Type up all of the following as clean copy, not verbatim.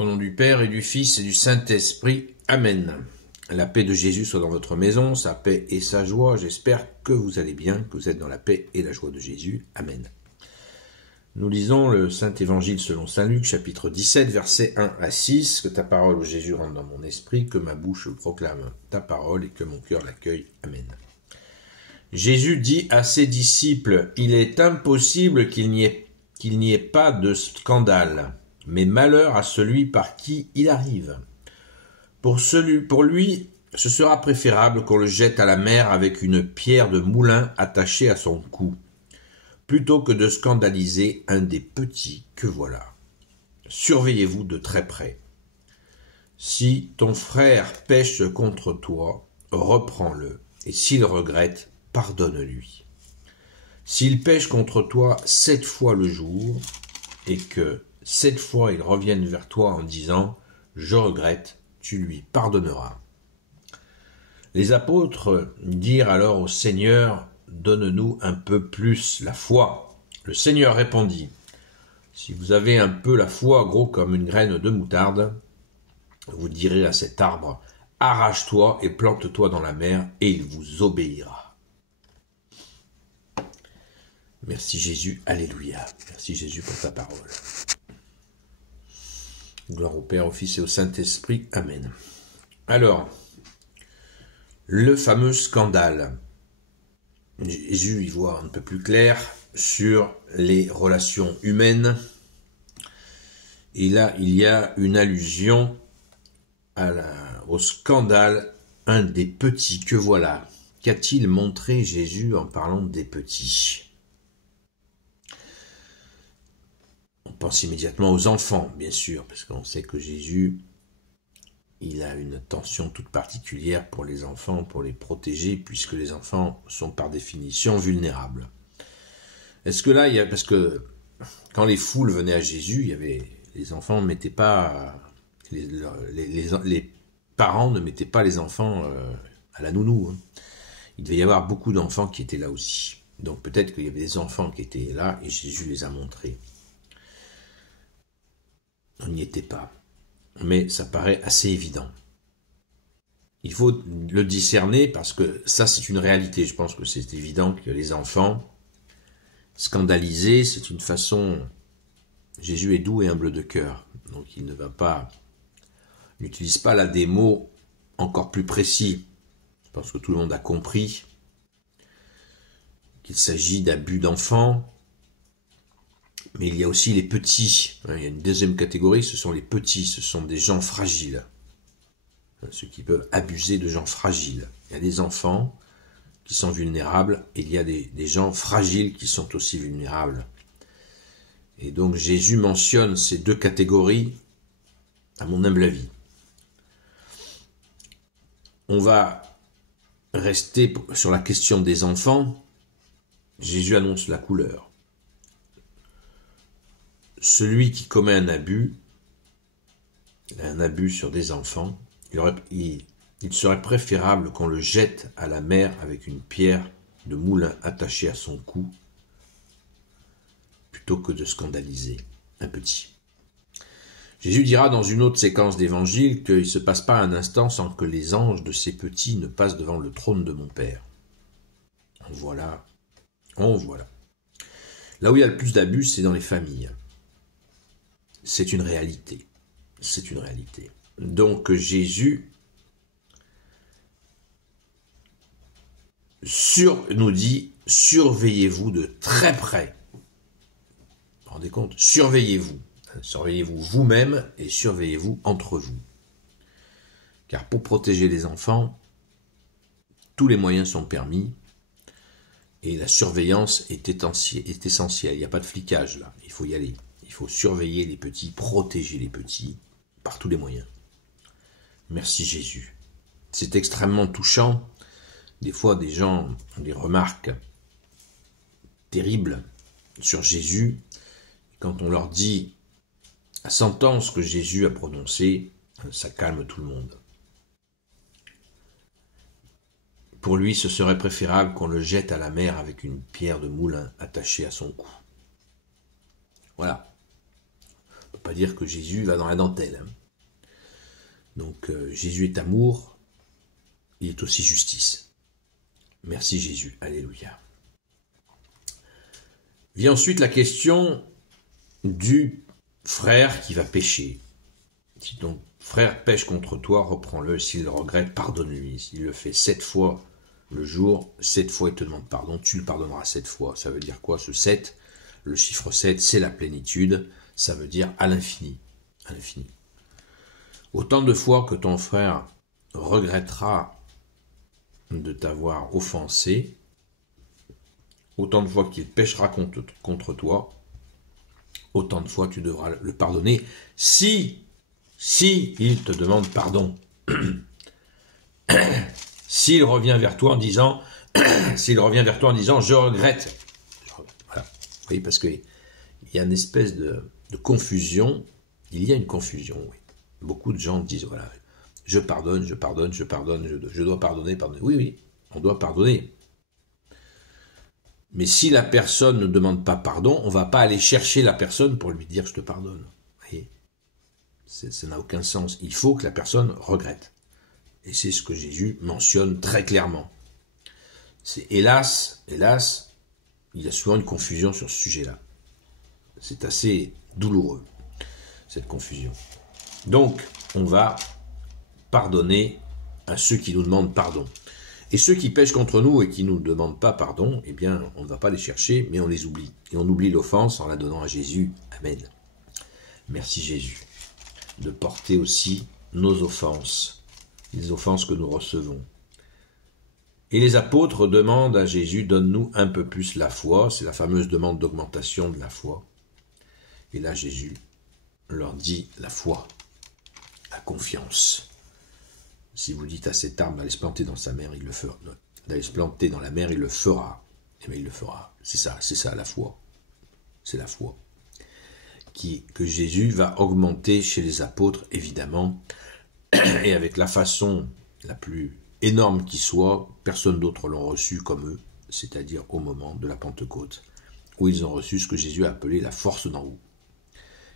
Au nom du Père et du Fils et du Saint-Esprit. Amen. La paix de Jésus soit dans votre maison, sa paix et sa joie. J'espère que vous allez bien, que vous êtes dans la paix et la joie de Jésus. Amen. Nous lisons le Saint-Évangile selon Saint Luc, chapitre 17, versets 1 à 6. Que ta parole, ô Jésus, rentre dans mon esprit, que ma bouche proclame ta parole et que mon cœur l'accueille. Amen. Jésus dit à ses disciples, « Il est impossible qu'il n'y ait pas de scandale, mais malheur à celui par qui il arrive. Pour lui, ce sera préférable qu'on le jette à la mer avec une pierre de moulin attachée à son cou, plutôt que de scandaliser un des petits que voilà. Surveillez-vous de très près. Si ton frère pêche contre toi, reprends-le, et s'il regrette, pardonne-lui. S'il pêche contre toi 7 fois le jour, et que 7 fois il revienne vers toi en disant « Je regrette », tu lui pardonneras. Les apôtres dirent alors au Seigneur « Donne-nous un peu plus la foi ». Le Seigneur répondit « Si vous avez un peu la foi gros comme une graine de moutarde, vous direz à cet arbre « Arrache-toi et plante-toi dans la mer, et il vous obéira. » Merci Jésus, alléluia. Merci Jésus pour ta parole. Gloire au Père, au Fils et au Saint-Esprit. Amen. Alors, le fameux scandale. Jésus y voit un peu plus clair sur les relations humaines. Et là, il y a une allusion au scandale, un des petits que voilà. Qu'a-t-il montré Jésus en parlant des petits ? On pense immédiatement aux enfants, bien sûr, parce qu'on sait que Jésus, il a une attention toute particulière pour les enfants, pour les protéger, puisque les enfants sont par définition vulnérables. Est-ce que là, parce que quand les foules venaient à Jésus, les enfants ne mettaient pas, les parents ne mettaient pas les enfants à la nounou. Il devait y avoir beaucoup d'enfants qui étaient là aussi. Donc peut-être qu'il y avait des enfants qui étaient là et Jésus les a montrés. On n'y était pas. Mais ça paraît assez évident. Il faut le discerner parce que ça, c'est une réalité. Je pense que c'est évident que les enfants scandalisés, c'est une façon... Jésus est doux et humble de cœur. Donc il n'utilise pas là des mots encore plus précis. Je pense que tout le monde a compris qu'il s'agit d'abus d'enfants. Mais il y a aussi les petits. Il y a une deuxième catégorie, ce sont les petits, ce sont des gens fragiles. Ceux qui peuvent abuser de gens fragiles. Il y a des enfants qui sont vulnérables et il y a des gens fragiles qui sont aussi vulnérables. Et donc Jésus mentionne ces deux catégories, à mon humble avis. On va rester sur la question des enfants. Jésus annonce la couleur. Celui qui commet un abus sur des enfants, il serait préférable qu'on le jette à la mer avec une pierre de moulin attachée à son cou, plutôt que de scandaliser un petit. Jésus dira dans une autre séquence d'évangile qu'il ne se passe pas un instant sans que les anges de ces petits ne passent devant le trône de mon Père. En voilà. Là où il y a le plus d'abus, c'est dans les familles. C'est une réalité. C'est une réalité. Donc Jésus nous dit, surveillez-vous de très près. Vous vous rendez compte ? Surveillez-vous. Surveillez-vous vous-même et surveillez-vous entre vous. Car pour protéger les enfants, tous les moyens sont permis et la surveillance est essentielle. Il n'y a pas de flicage là, il faut y aller. Il faut surveiller les petits, protéger les petits, par tous les moyens. Merci Jésus. C'est extrêmement touchant. Des fois, des gens ont des remarques terribles sur Jésus. Quand on leur dit la sentence que Jésus a prononcée, ça calme tout le monde. Pour lui, ce serait préférable qu'on le jette à la mer avec une pierre de moulin attachée à son cou. Voilà. On ne peut pas dire que Jésus va dans la dentelle. Donc Jésus est amour, il est aussi justice. Merci Jésus, alléluia. Vient ensuite la question du frère qui va pécher. Si ton frère pêche contre toi, reprends-le. S'il le regrette, pardonne-lui. S'il le fait 7 fois le jour, 7 fois il te demande pardon, tu le pardonneras 7 fois. Ça veut dire quoi ce 7? Le chiffre 7, c'est la plénitude. Ça veut dire à l'infini. À l'infini. Autant de fois que ton frère regrettera de t'avoir offensé, autant de fois qu'il péchera contre toi, autant de fois tu devras le pardonner si il te demande pardon. S'il revient vers toi en disant je regrette. Voilà. Vous voyez, parce qu'il y a une espèce de confusion. Il y a une confusion, oui. Beaucoup de gens disent, voilà, je pardonne, je dois pardonner. Oui, on doit pardonner. Mais si la personne ne demande pas pardon, on ne va pas aller chercher la personne pour lui dire je te pardonne. Vous voyez, ça n'a aucun sens. Il faut que la personne regrette. Et c'est ce que Jésus mentionne très clairement. C'est hélas, il y a souvent une confusion sur ce sujet-là. C'est assez douloureux, cette confusion. Donc, on va pardonner à ceux qui nous demandent pardon. Et ceux qui pêchent contre nous et qui ne nous demandent pas pardon, eh bien, on ne va pas les chercher, mais on les oublie. Et on oublie l'offense en la donnant à Jésus. Amen. Merci Jésus de porter aussi nos offenses, les offenses que nous recevons. Et les apôtres demandent à Jésus, donne-nous un peu plus la foi. C'est la fameuse demande d'augmentation de la foi. Et là, Jésus leur dit la foi, la confiance. Si vous dites à cet arbre d'aller se planter dans sa mer, il le fera. D'aller se planter dans la mer, il le fera. Eh bien, il le fera. C'est ça la foi. C'est la foi. Que Jésus va augmenter chez les apôtres, évidemment, et avec la façon la plus énorme qui soit, personne d'autre l'ont reçu comme eux, c'est-à-dire au moment de la Pentecôte, où ils ont reçu ce que Jésus a appelé la force d'en haut,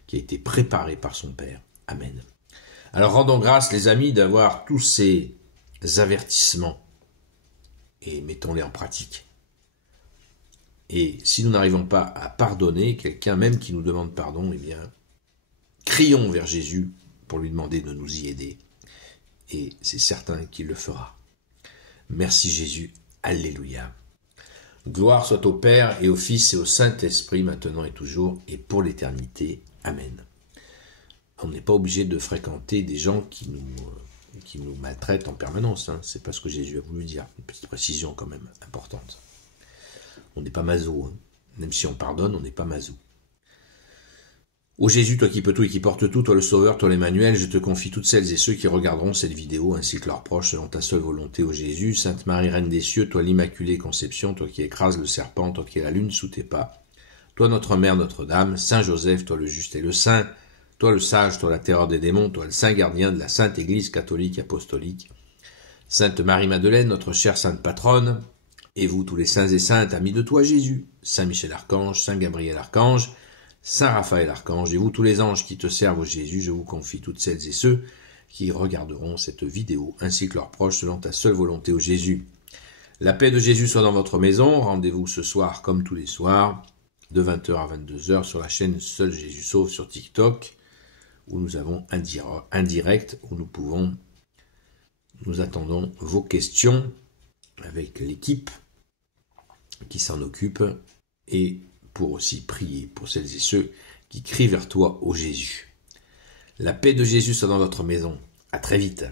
qui a été préparée par son Père. Amen. Alors rendons grâce, les amis, d'avoir tous ces avertissements et mettons-les en pratique. Et si nous n'arrivons pas à pardonner quelqu'un même qui nous demande pardon, eh bien, crions vers Jésus pour lui demander de nous y aider. Et c'est certain qu'il le fera. Merci Jésus. Alléluia. Gloire soit au Père et au Fils et au Saint-Esprit, maintenant et toujours, et pour l'éternité. Amen. On n'est pas obligé de fréquenter des gens qui nous maltraitent en permanence. C'est pas ce que Jésus a voulu dire. Une petite précision quand même importante. On n'est pas maso. Même si on pardonne, on n'est pas maso. Ô Jésus, toi qui peux tout et qui portes tout, toi le Sauveur, toi l'Emmanuel, je te confie toutes celles et ceux qui regarderont cette vidéo, ainsi que leurs proches, selon ta seule volonté, ô Jésus. Sainte Marie, Reine des cieux, toi l'Immaculée Conception, toi qui écrases le serpent, toi qui es la lune sous tes pas, toi notre Mère, Notre-Dame, Saint Joseph, toi le juste et le saint, toi le sage, toi la terreur des démons, toi le saint gardien de la Sainte Église catholique apostolique, Sainte Marie-Madeleine, notre chère Sainte Patronne, et vous tous les saints et saintes, amis de toi Jésus, Saint Michel Archange, Saint Gabriel Archange, Saint Raphaël Archange, et vous tous les anges qui te servent au Jésus, je vous confie toutes celles et ceux qui regarderont cette vidéo, ainsi que leurs proches, selon ta seule volonté au Jésus. La paix de Jésus soit dans votre maison, rendez-vous ce soir comme tous les soirs, de 20h à 22h sur la chaîne Seul Jésus Sauve sur TikTok, où nous avons un direct, où nous attendons vos questions avec l'équipe qui s'en occupe, et pour aussi prier pour celles et ceux qui crient vers toi, ô Jésus. La paix de Jésus soit dans votre maison. À très vite.